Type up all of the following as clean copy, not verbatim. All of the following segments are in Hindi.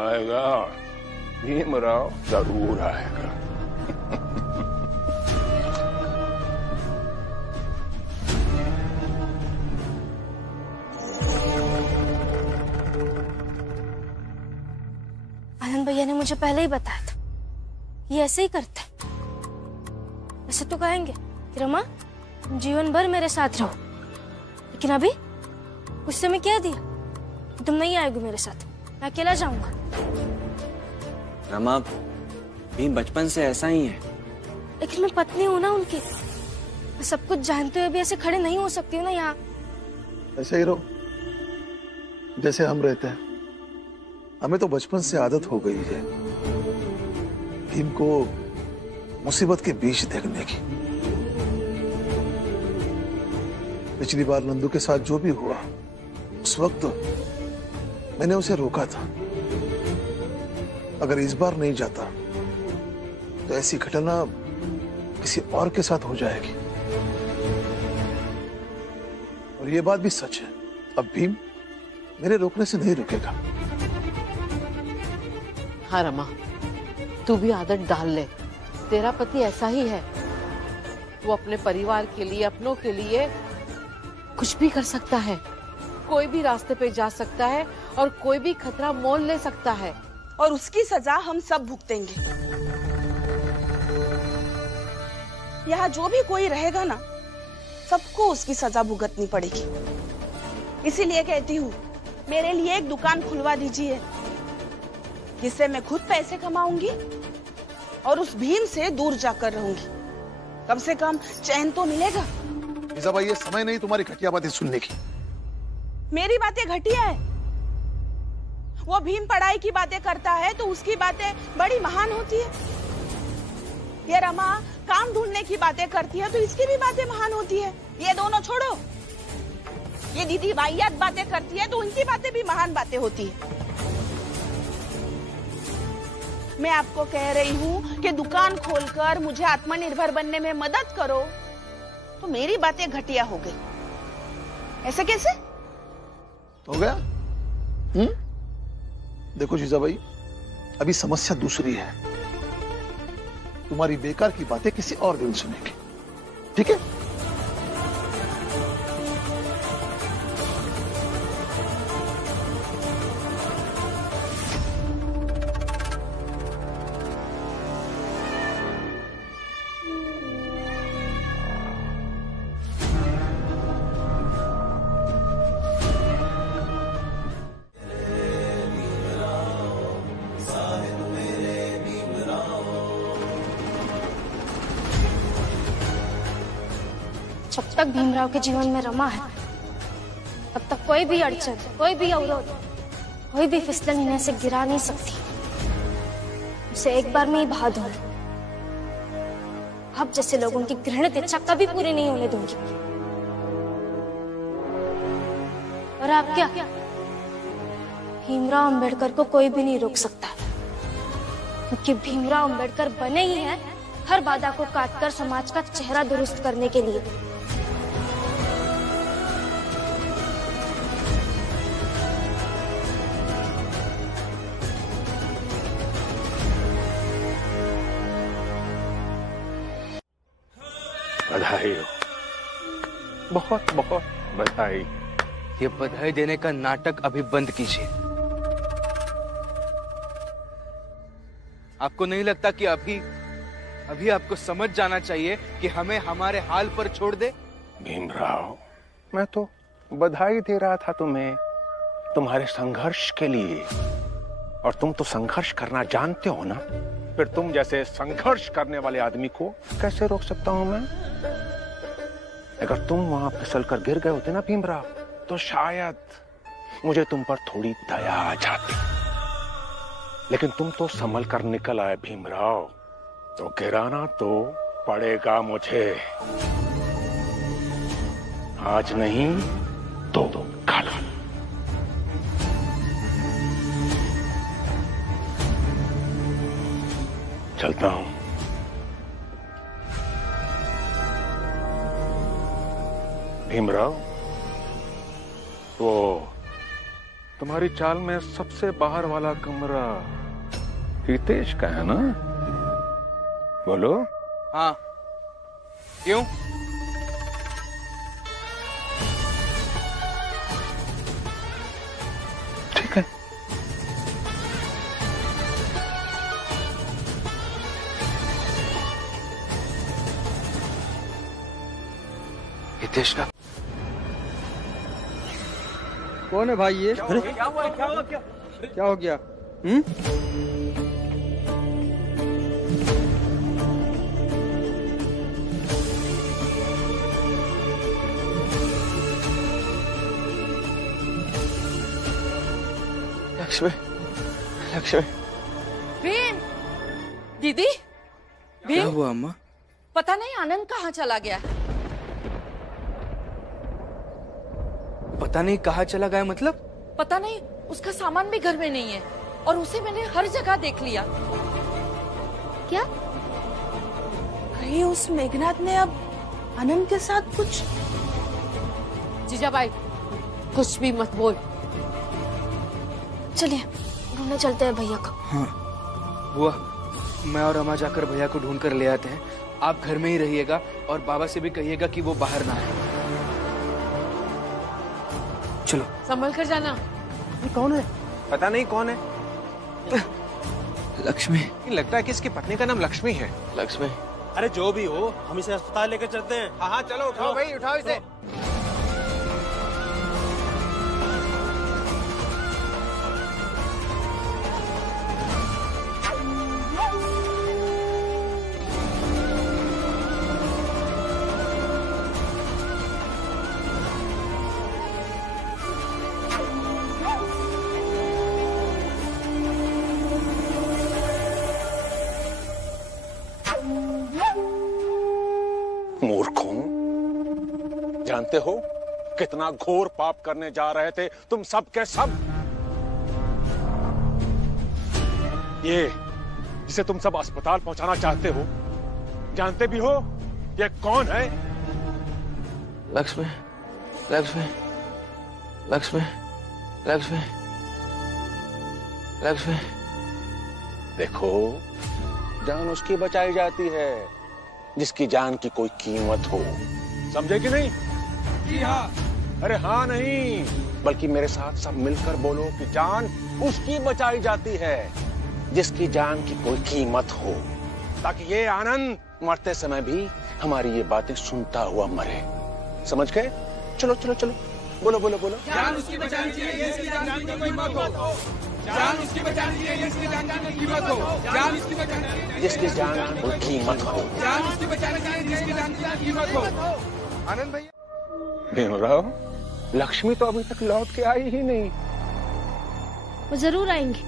आएगा, भीमराव जरूर आएगा। आनंद भैया ने मुझे पहले ही बताया था, ये ऐसे ही करते हैं। ऐसे तो कहेंगे कि रमा तुम जीवन भर मेरे साथ रहो, लेकिन अभी गुस्से में कह दिया तुम नहीं आएगी मेरे साथ, मैं अकेला जाऊंगा। रमा, भीम बचपन से ऐसा ही है। लेकिन मैं पत्नी हूं ना उनकी, मैं सब कुछ जानते हुए भी ऐसे खड़े नहीं हो सकती हूँ ना यहाँ। ऐसे ही रहो जैसे हम रहते हैं। हमें तो बचपन से आदत हो गई है भीम को मुसीबत के बीच देखने की। पिछली बार नंदू के साथ जो भी हुआ, उस वक्त मैंने उसे रोका था। अगर इस बार नहीं जाता तो ऐसी घटना किसी और के साथ हो जाएगी। और ये बात भी सच है, अब भीम मेरे रोकने से नहीं रुकेगा। हाँ रमा, तू भी आदत डाल ले। तेरा पति ऐसा ही है, वो अपने परिवार के लिए, अपनों के लिए कुछ भी कर सकता है। कोई भी रास्ते पे जा सकता है और कोई भी खतरा मोल ले सकता है, और उसकी सजा हम सब भुगतेंगे। यहाँ जो भी कोई रहेगा ना, सबको उसकी सजा भुगतनी पड़ेगी। इसीलिए कहती हूँ, मेरे लिए एक दुकान खुलवा दीजिए, जिससे मैं खुद पैसे कमाऊंगी और उस भीम से दूर जाकर रहूंगी। कम से कम चैन तो मिलेगा। भाई, ये समय नहीं तुम्हारी घटिया बातें सुनने की। मेरी बातें घटिया है? वो भीम पढ़ाई की बातें करता है तो उसकी बातें बड़ी महान होती है। ये रमा काम ढूंढने की बातें करती है तो इसकी भी बातें महान होती है। ये दोनों छोड़ो, ये दीदी वाहियात बातें करती है तो उनकी बातें भी महान बातें होती है। मैं आपको कह रही हूँ कि दुकान खोलकर मुझे आत्मनिर्भर बनने में मदद करो, तो मेरी बातें घटिया हो गई। ऐसे कैसे हो गया? देखो जीजा भाई, अभी समस्या दूसरी है। तुम्हारी बेकार की बातें किसी और दिन सुनेंगे, ठीक है? जब तक भीमराव के जीवन में रमा है, तब तक कोई भी अड़चन, कोई भी अवरोध, कोई भी फिसलन इन्हें से गिरा नहीं सकती। उसे एक बार में ही बहा दूंगी। अब जैसे लोगों की घृणित इच्छा कभी पूरी नहीं होने दूंगी। और आप क्या, भीमराव अंबेडकर को कोई भी नहीं रोक सकता, क्योंकि भीमराव अंबेडकर बने ही हैं हर बाधा को काटकर समाज का चेहरा दुरुस्त करने के लिए। बधाई हो, बहुत बहुत बधाई। ये बधाई देने का नाटक अभी बंद कीजिए। आपको नहीं लगता कि अभी आपको समझ जाना चाहिए कि हमें हमारे हाल पर छोड़ दे? भीमराव, मैं तो बधाई दे रहा था तुम्हें, तुम्हारे संघर्ष के लिए। और तुम तो संघर्ष करना जानते हो ना, फिर तुम जैसे संघर्ष करने वाले आदमी को कैसे रोक सकता हूं मैं? अगर तुम वहां फिसल कर गिर गए होते ना भीमराव, तो शायद मुझे तुम पर थोड़ी दया आ जाती। लेकिन तुम तो संभल कर निकल आए भीमराव, तो गिराना तो पड़ेगा मुझे। आज नहीं तो कल। चलता हूं। भीमराव, वो तुम्हारी चाल में सबसे बाहर वाला कमरा हितेश का है ना? बोलो। हाँ, क्यों? ठीक है। हितेश का कौन है भाई ये? क्या हो गया? लक्ष्मी, लक्ष्मी, भीम, दीदी, क्या भीम, हुआ अम्मा? पता नहीं आनंद कहाँ चला गया। पता नहीं कहाँ चला गया मतलब? पता नहीं, उसका सामान भी घर में नहीं है और उसे मैंने हर जगह देख लिया। क्या? कहीं उस मेघनाथ ने अब आनंद के साथ कुछ? जीजाबाई, कुछ भी मत बोल। चलिए ढूंढने चलते हैं भैया को। हाँ, बुआ, मैं और अम्मा जाकर भैया को ढूंढ कर ले आते हैं। आप घर में ही रहिएगा और बाबा से भी कहिएगा कि वो बाहर ना आए। चलो। संभल कर जाना। ये कौन है? पता नहीं कौन है। लक्ष्मी। लगता है कि इसकी पत्नी का नाम लक्ष्मी है। लक्ष्मी। अरे जो भी हो, हम इसे अस्पताल लेकर चलते हैं। हाँ हाँ, चलो उठाओ भाई, उठाओ इसे। मूर्खों, जानते हो कितना घोर पाप करने जा रहे थे तुम सब के सब? ये जिसे तुम सब अस्पताल पहुंचाना चाहते हो, जानते भी हो ये कौन है? लक्ष्मी, लक्ष्मी, लक्ष्मी, लक्ष्मी, लक्ष्मी। देखो, जान उसकी बचाई जाती है जिसकी जान की कोई कीमत हो। समझे कि नहीं? जी हाँ। अरे हाँ नहीं, बल्कि मेरे साथ सब मिलकर बोलो कि जान उसकी बचाई जाती है जिसकी जान की कोई कीमत हो, ताकि ये आनंद मरते समय भी हमारी ये बातें सुनता हुआ मरे। समझ गए? चलो चलो चलो, बोलो बोलो बोलो। जान उसकी बचानी चाहिए, इसकी जान की कोई कीमत हो। जान उसकी बचानी चाहिए, इसकी जान की कीमत हो। जान उसकी बचानी चाहिए, जिसकी जान की कोई कीमत हो। जान उसकी बचानी चाहिए, जिसकी जान की कीमत हो। आनंद भैया। भीमराव, लक्ष्मी तो अभी तक लौट के आई ही नहीं। वो जरूर आएंगे।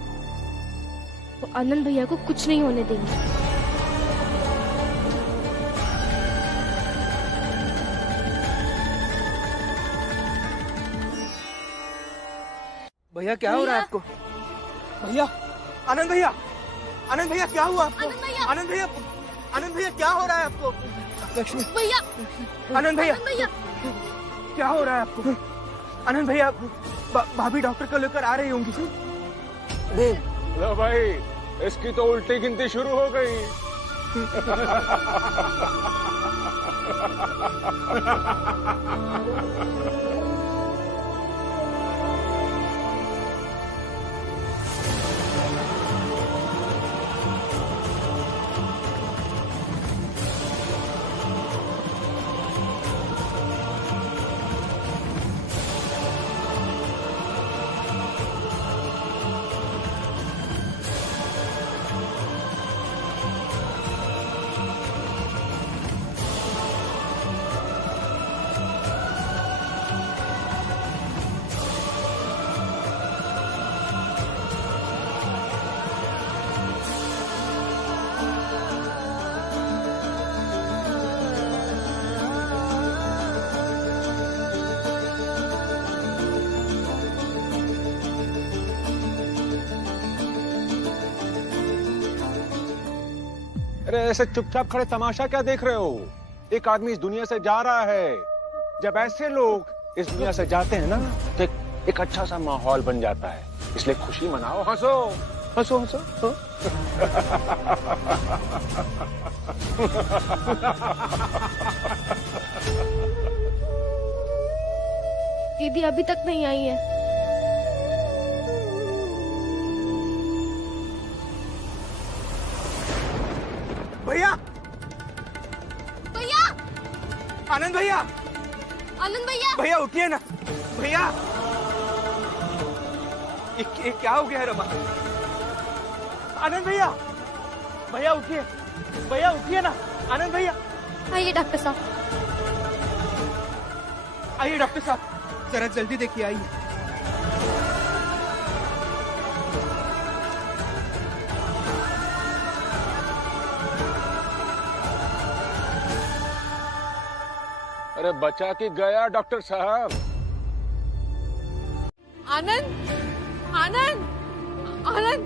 वो आनंद भैया को कुछ नहीं होने देंगे। भैया क्या हो रहा है आपको? भैया, आनंद भैया, आनंद भैया क्या हुआ आपको? आनंद भैया, आनंद भैया क्या हो रहा है आपको? लक्ष्मी भैया, आनंद भैया, भैया क्या हो रहा है आपको? आनंद भैया, भाभी डॉक्टर को लेकर आ रही होंगी। लो भाई, इसकी तो उल्टी गिनती शुरू हो गई। अरे ऐसे चुपचाप खड़े तमाशा क्या देख रहे हो? एक आदमी इस दुनिया से जा रहा है। जब ऐसे लोग इस दुनिया से जाते हैं ना, तो एक एक अच्छा सा माहौल बन जाता है। इसलिए खुशी मनाओ, हंसो हंसो हंसो। दीदी अभी तक नहीं आई है। भैया, भैया, आनंद भैया, आनंद भैया, भैया उठिए ना भैया। ये क्या हो गया है रमा? आनंद भैया, भैया उठिए, भैया उठिए ना। आनंद भैया, आइए डॉक्टर साहब। आइए डॉक्टर साहब, जरा जल्दी देखिए, आइए। अरे बचा के गया डॉक्टर साहब। आनंद, आनंद, आनंद,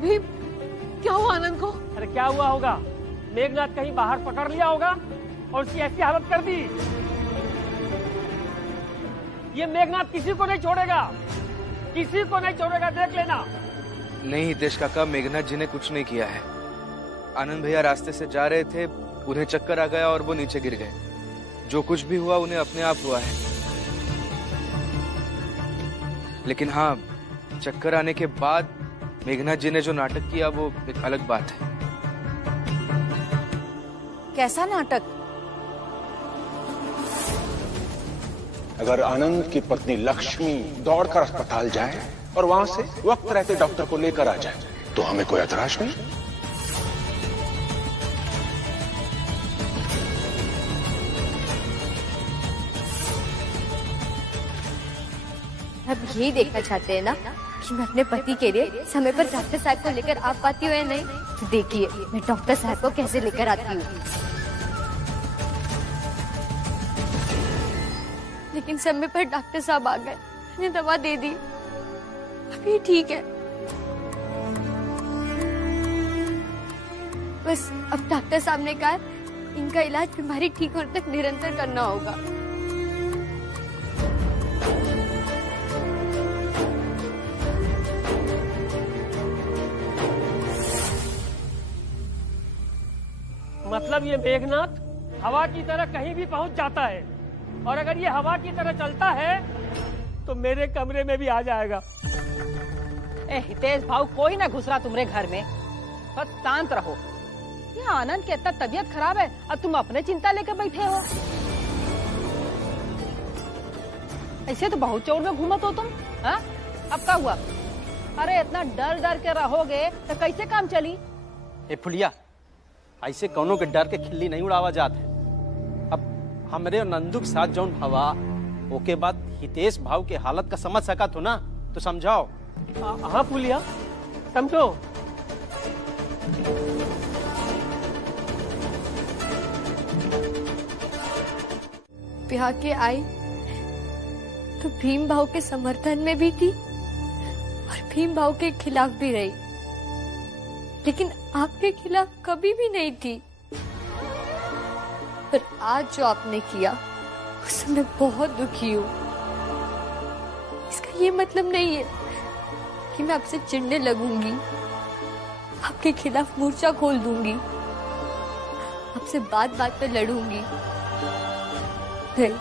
भीम, क्या हुआ आनंद को? अरे क्या हुआ होगा? मेघनाथ कहीं बाहर पकड़ लिया होगा और उसकी ऐसी हालत कर दी। ये मेघनाथ किसी को नहीं छोड़ेगा, किसी को नहीं छोड़ेगा, देख लेना। नहीं हितेश काका, मेघनाथ जी ने कुछ नहीं किया है। आनंद भैया रास्ते से जा रहे थे, उन्हें चक्कर आ गया और वो नीचे गिर गए। जो कुछ भी हुआ उन्हें अपने आप हुआ है। लेकिन हाँ, चक्कर आने के बाद मेघनाथ जी ने जो नाटक किया वो एक अलग बात है। कैसा नाटक? अगर आनंद की पत्नी लक्ष्मी दौड़कर अस्पताल जाए और वहां से वक्त रहते डॉक्टर को लेकर आ जाए तो हमें कोई एतराज नहीं। अब यही देखना चाहते हैं ना कि मैं अपने पति के लिए समय पर डॉक्टर साहब को लेकर आ पाती हूँ या नहीं? तो देखिए मैं डॉक्टर साहब को कैसे लेकर आती हूँ। लेकिन समय पर डॉक्टर साहब आ गए, मैंने दवा दे दी, अभी ठीक है। बस अब डॉक्टर साहब ने कहा इनका इलाज बीमारी ठीक होने तक निरंतर करना होगा। मतलब ये मेघनाथ हवा की तरह कहीं भी पहुंच जाता है, और अगर ये हवा की तरह चलता है तो मेरे कमरे में भी आ जाएगा। ए हितेश भाऊ, कोई ना घुस रहा तुम्हारे घर में, बस शांत रहो। ये आनंद की इतना तबीयत खराब है और तुम अपने चिंता लेकर बैठे हो। ऐसे तो बहुत चोर में घूमत हो तुम। हाँ, अब क्या हुआ? अरे इतना डर डर के रहोगे तो कैसे काम चली? ए फुलिया, ऐसे कौनों के डर के खिल्ली नहीं उड़ावा जात है। अब हमरे और नंदू के साथ जौन हवा, ओके बाद हितेश भाव के हालत का समझ सका तो ना, तो समझाओ। हाँ फुलिया, समझो। ब्याह के आई तो भीम भाव के समर्थन में भी थी और भीम भाव के खिलाफ भी रही, लेकिन आपके खिलाफ कभी भी नहीं थी। पर आज जो आपने किया उससे मैं बहुत दुखी हूँ। इसका ये मतलब नहीं है कि मैं आपसे चिढ़ने लगूंगी, आपके खिलाफ मोर्चा खोल दूंगी, आपसे बात बात पे लड़ूंगी। नहीं,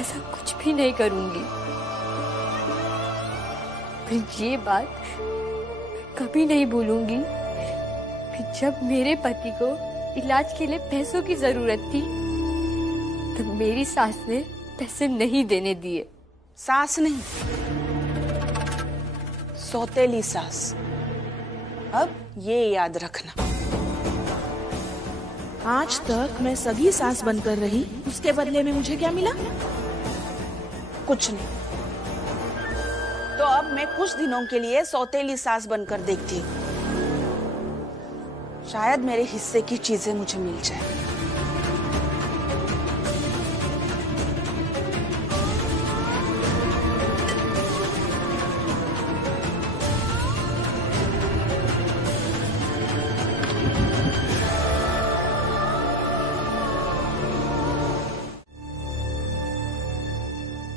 ऐसा कुछ भी नहीं करूंगी। पर ये बात कभी नहीं भूलूंगी कि जब मेरे पति को इलाज के लिए पैसों की जरूरत थी तब मेरी सास ने पैसे नहीं देने दिए। सास नहीं, सौतेली सास। अब ये याद रखना, आज तक मैं सगी सास बनकर रही, उसके बदले में मुझे क्या मिला? कुछ नहीं। तो अब मैं कुछ दिनों के लिए सौतेली सास बनकर देखती हूँ, शायद मेरे हिस्से की चीजें मुझे मिल जाए।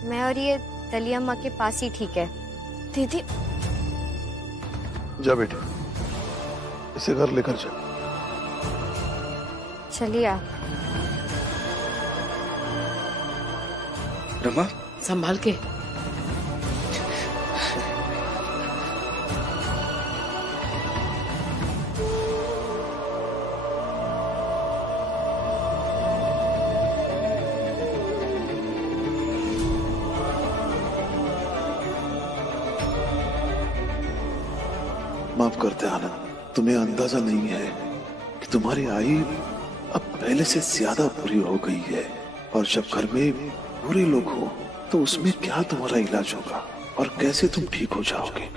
मैं और ये दलिया माँ के पास ही ठीक है। दीदी जा बेटे, इसे घर लेकर जा। चलिए आप। रमा, संभाल के। माफ करते आनंद, तुम्हें अंदाजा नहीं है कि तुम्हारी आई अब पहले से ज्यादा बुरी हो गई है, और जब घर में बुरे लोग हो तो उसमें क्या तुम्हारा इलाज होगा और कैसे तुम ठीक हो जाओगे।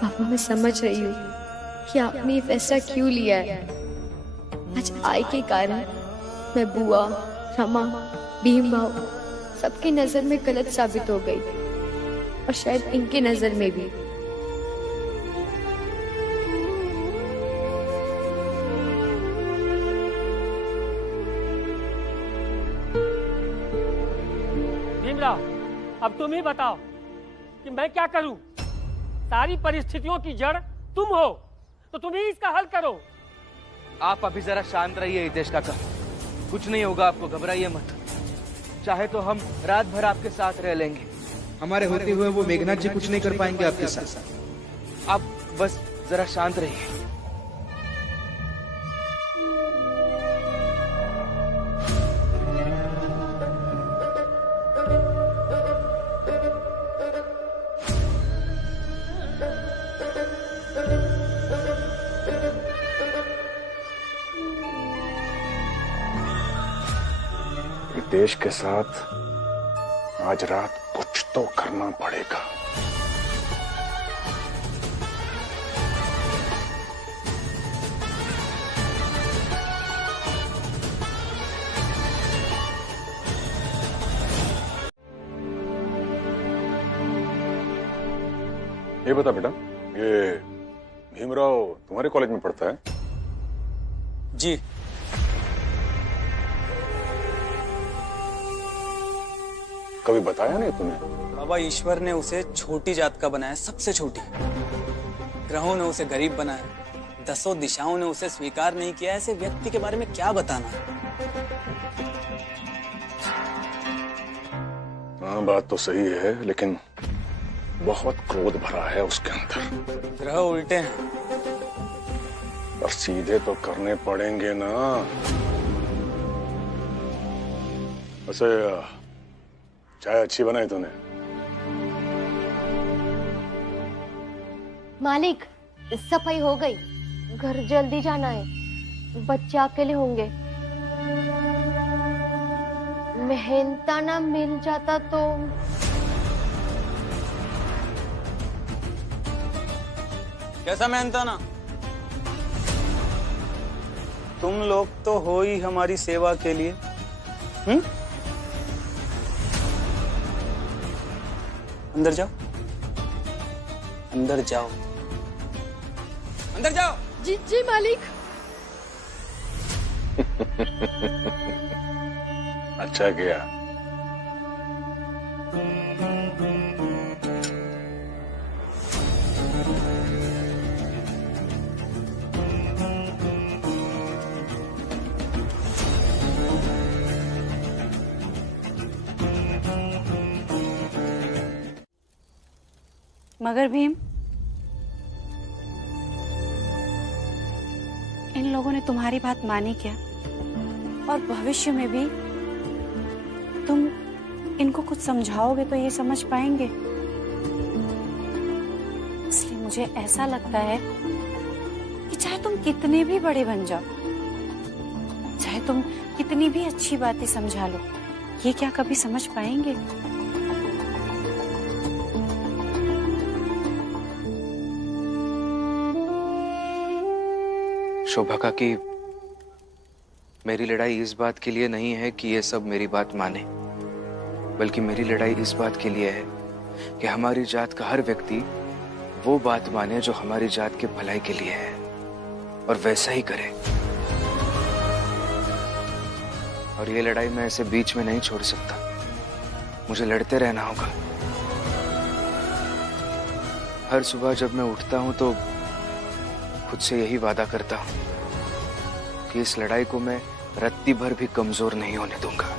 पापा मैं समझ रही हूँ कि आपने ये फैसला क्यों लिया है। आज आई के कारण मैं बुआ, रमा, भीम भाव सबकी नजर में गलत साबित हो गई, और शायद इनकी नजर में भी। भीमराव, अब तुम ही बताओ कि मैं क्या करूं? सारी परिस्थितियों की जड़ तुम हो, तो तुम ही इसका हल करो। आप अभी जरा शांत रहिए हितेश काका, कुछ नहीं होगा आपको, घबराइए मत। चाहे तो हम रात भर आपके साथ रह लेंगे, हमारे होते हुए वो मेघनाथ जी कुछ नहीं कर पाएंगे आपके साथ। आप बस जरा शांत रहिए। देश के साथ आज रात कुछ तो करना पड़ेगा। ये बता बेटा, ये भीमराव तुम्हारे कॉलेज में पढ़ता है? जी। कभी बताया नहीं तूने? बाबा, ईश्वर ने उसे छोटी जात का बनाया, सबसे छोटी। ग्रहों ने उसे गरीब बनाया, 10 दिशाओं ने उसे स्वीकार नहीं किया। ऐसे व्यक्ति के बारे में क्या बताना। हाँ बात तो सही है, लेकिन बहुत क्रोध भरा है उसके अंदर। ग्रह उल्टे हैं, और सीधे तो करने पड़ेंगे ना। वैसे चाय अच्छी बनाई तूने। मालिक, सफाई हो गई, घर जल्दी जाना है, बच्चे अकेले होंगे। मेहनताना मिल जाता तो। कैसा मेहनताना? तुम लोग तो हो ही हमारी सेवा के लिए। अंदर जाओ, अंदर जाओ, अंदर जाओ। जी जी मालिक। अच्छा किया। मगर भीम, इन लोगों ने तुम्हारी बात मानी क्या? और भविष्य में भी तुम इनको कुछ समझाओगे तो ये समझ पाएंगे। इसलिए मुझे ऐसा लगता है कि चाहे तुम कितने भी बड़े बन जाओ, चाहे तुम कितनी भी अच्छी बातें समझा लो, ये क्या कभी समझ पाएंगे? शोभा काकी, मेरी लड़ाई इस बात के लिए नहीं है कि ये सब मेरी बात माने, बल्कि मेरी लड़ाई इस बात के लिए है कि हमारी जात का हर व्यक्ति वो बात माने जो हमारी जात के भलाई के लिए है, और वैसा ही करे। और ये लड़ाई मैं ऐसे बीच में नहीं छोड़ सकता। मुझे लड़ते रहना होगा। हर सुबह जब मैं उठता हूं तो खुद से यही वादा करता हूं कि इस लड़ाई को मैं रत्ती भर भी कमजोर नहीं होने दूंगा।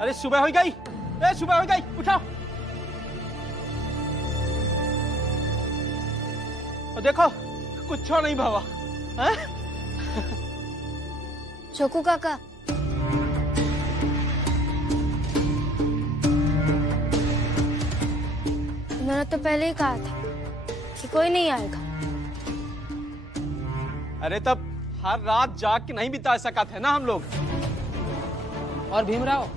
अरे सुबह हो गई, सुबह हो गई, उठाओ। और देखो कुछ नहीं भावा। चोकू काका, मैंने तो पहले ही कहा था कि कोई नहीं आएगा। अरे तब हर रात जाग के नहीं बिता सका थे ना हम लोग। और भीमराव,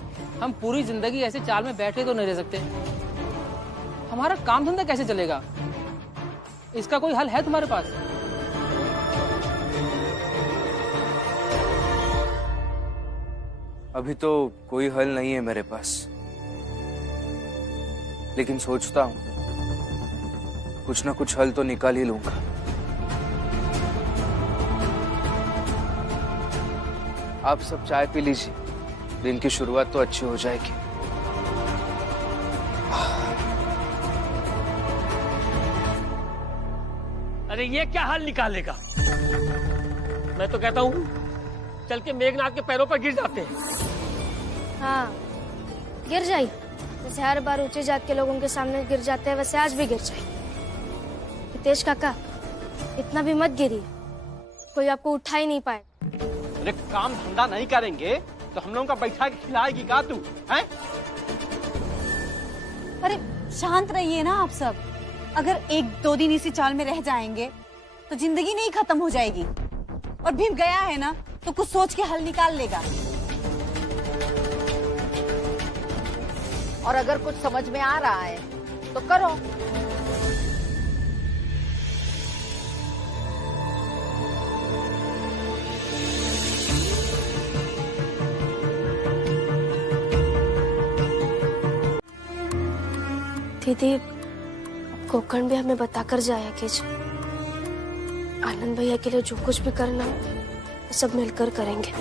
हम पूरी जिंदगी ऐसे चाल में बैठे तो नहीं रह सकते। हमारा काम धंधा कैसे चलेगा? इसका कोई हल है तुम्हारे पास? अभी तो कोई हल नहीं है मेरे पास, लेकिन सोचता हूं कुछ ना कुछ हल तो निकाल ही लूंगा। आप सब चाय पी लीजिए, दिन की शुरुआत तो अच्छी हो जाएगी। अरे ये क्या हल निकालेगा? मैं तो कहता हूँ चल के मेघनाथ के पैरों पर गिर जाते हैं। हाँ, गिर जाए। जैसे हर बार ऊंचे जात के लोगों के सामने गिर जाते हैं, वैसे आज भी गिर जाए। हितेश काका, इतना भी मत गिरिए, कोई आपको उठा ही नहीं पाए। अरे काम धंधा नहीं करेंगे तो हम लोगों का बैठा के खिलाएगी का तू? हैं? अरे शांत रहिए ना आप सब। अगर 1-2 दिन इसी चाल में रह जाएंगे तो जिंदगी नहीं खत्म हो जाएगी। और भीम गया है ना तो कुछ सोच के हल निकाल लेगा। और अगर कुछ समझ में आ रहा है तो करो। दीदी, कोकण भी हमें बताकर जाया कि आनंद भैया के लिए जो कुछ भी करना वो सब मिलकर करेंगे।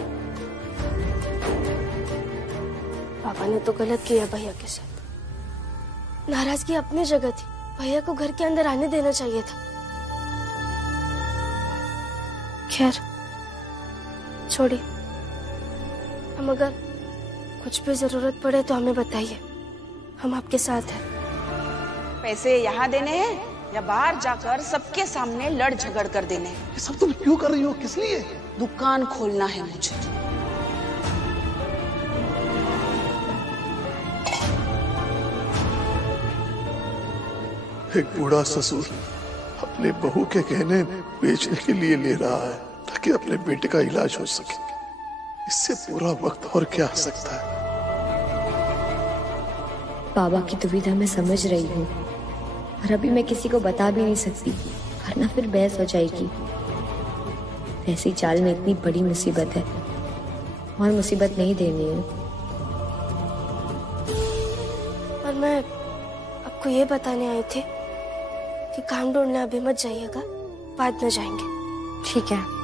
पापा ने तो गलत किया भैया के साथ। नाराजगी अपनी जगह थी, भैया को घर के अंदर आने देना चाहिए था। खैर छोड़िए, हम अगर कुछ भी जरूरत पड़े तो हमें बताइए, हम आपके साथ हैं। पैसे यहाँ देने हैं या बाहर जाकर सबके सामने लड़ झगड़ कर देने हैं? ये सब तुम क्यों कर रही हो? किस लिए? दुकान खोलना है मुझे। एक बूढ़ा ससुर अपने बहू के गहने बेचने के लिए ले रहा है ताकि अपने बेटे का इलाज हो सके। इससे पूरा वक्त और क्या आ सकता है? बाबा की दुविधा मैं समझ रही हूँ, और अभी मैं किसी को बता भी नहीं सकती, वरना फिर बहस हो जाएगी। ऐसी चाल में इतनी बड़ी मुसीबत है, और मुसीबत नहीं देनी है। और मैं आपको ये बताने आई थी कि काम ढूंढने अभी मत जाइएगा, बाद में जाएंगे। ठीक है।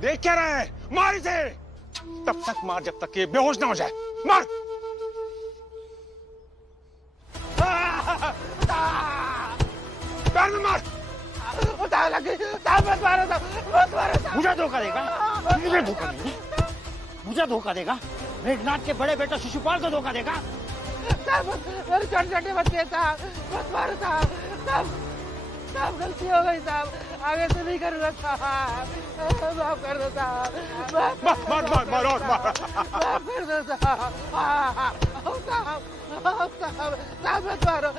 देख क्या रहा है? मार इसे! तब तक मार जब तक ये बेहोश ना हो जाए। मार! पैर में मार! मुझे धोखा देगा? मुझे धोखा देगा? मुझे धोखा देगा? मेघनाथ के बड़े बेटा शिशुपाल को धोखा देगा? छोटे छोटे बच्चे था, मत मारो था। साहब गलती हो गई साहब, आगे से नहीं करूँगा साहब, माफ कर दो साहब, माफ कर दो साहब, साहब मत मारो।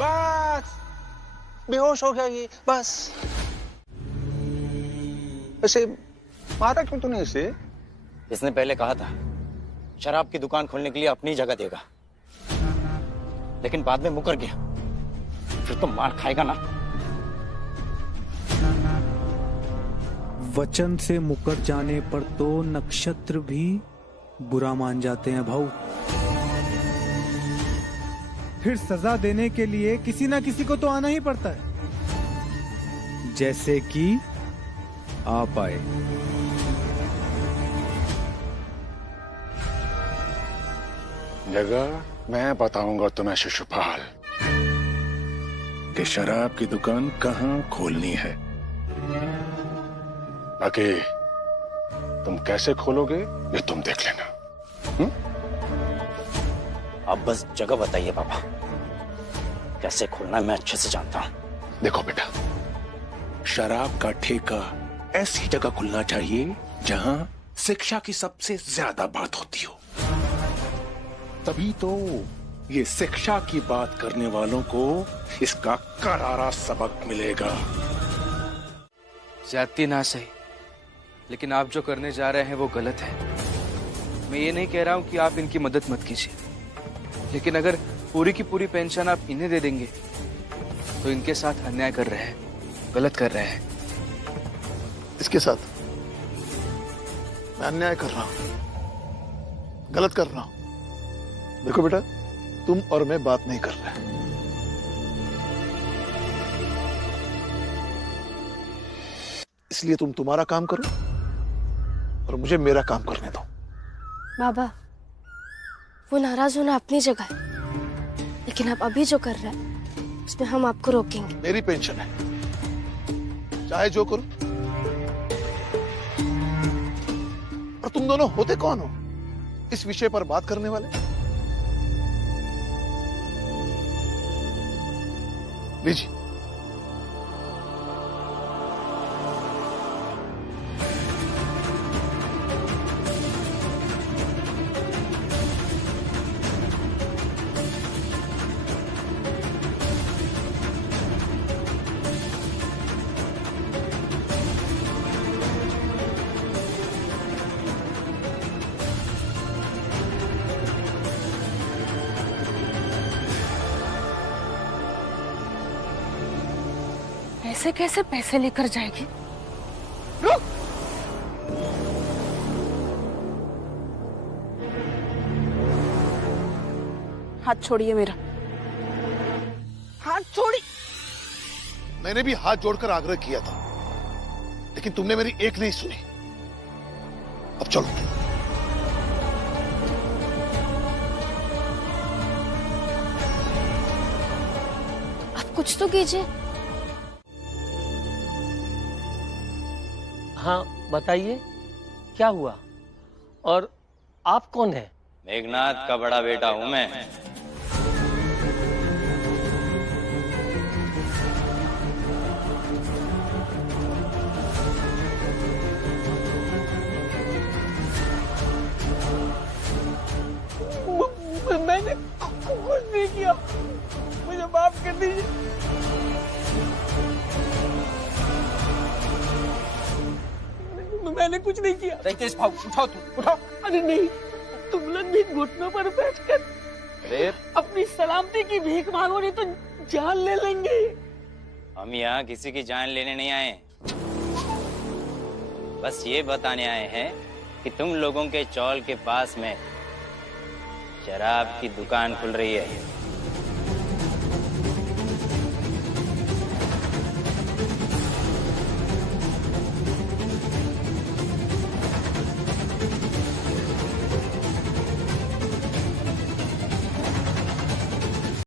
बस बेहोश हो गया ये, बस। ऐसे मारा क्यों तूने इसे? इसने पहले कहा था शराब की दुकान खोलने के लिए अपनी जगह देगा, लेकिन बाद में मुकर गया। फिर तो मार खाएगा ना। वचन से मुकर जाने पर तो नक्षत्र भी बुरा मान जाते हैं भाऊ। फिर सजा देने के लिए किसी ना किसी को तो आना ही पड़ता है, जैसे कि आप आए। जगह मैं बताऊंगा तुम्हें शिशुपाल कि शराब की दुकान कहां खोलनी है। बाकी तुम कैसे खोलोगे ये तुम देख लेना। आप बस जगह बताइए पापा, कैसे खोलना है मैं अच्छे से जानता हूं। देखो बेटा, शराब का ठेका ऐसी जगह खुलना चाहिए जहां शिक्षा की सबसे ज्यादा बात होती हो, तभी तो ये शिक्षा की बात करने वालों को इसका करारा सबक मिलेगा। ज्यादती ना सही, लेकिन आप जो करने जा रहे हैं वो गलत है। मैं ये नहीं कह रहा हूं कि आप इनकी मदद मत कीजिए, लेकिन अगर पूरी की पूरी पेंशन आप इन्हें दे देंगे तो इनके साथ अन्याय कर रहे हैं, गलत कर रहे हैं। इसके साथ मैं अन्याय कर रहा हूं, गलत कर रहा हूं? देखो बेटा, तुम और मैं बात नहीं कर रहे। इसलिए तुम तुम्हारा काम करो और मुझे मेरा काम करने दो। बाबा, वो नाराज होना अपनी जगह है, लेकिन आप अभी जो कर रहे हैं उसमें हम आपको रोकेंगे। मेरी पेंशन है, चाहे जो करो। और तुम दोनों होते कौन हो इस विषय पर बात करने वाले? लीजिए। ऐसे कैसे पैसे लेकर जाएगी? रुक! हाथ छोड़िए मेरा, हाथ छोड़ी। मैंने भी हाथ जोड़कर आग्रह किया था, लेकिन तुमने मेरी एक नहीं सुनी। अब चलो। आप कुछ तो कीजिए। हाँ बताइए, क्या हुआ और आप कौन हैं? मेघनाथ का बड़ा बेटा हूं मैं। मैंने कुछ नहीं किया, मुझे माफ कर दीजिए। मैंने कुछ नहीं किया। रितेश भाऊ, उठाओ तुम, उठाओ। अरे नहीं, तुम लोग भी घुटनों पर बैठकर अपनी सलामती की भीख मांगो, नहीं तो जान ले लेंगे। हम यहाँ किसी की जान लेने नहीं आए, बस ये बताने आए हैं कि तुम लोगों के चौल के पास में शराब की दुकान खुल रही है।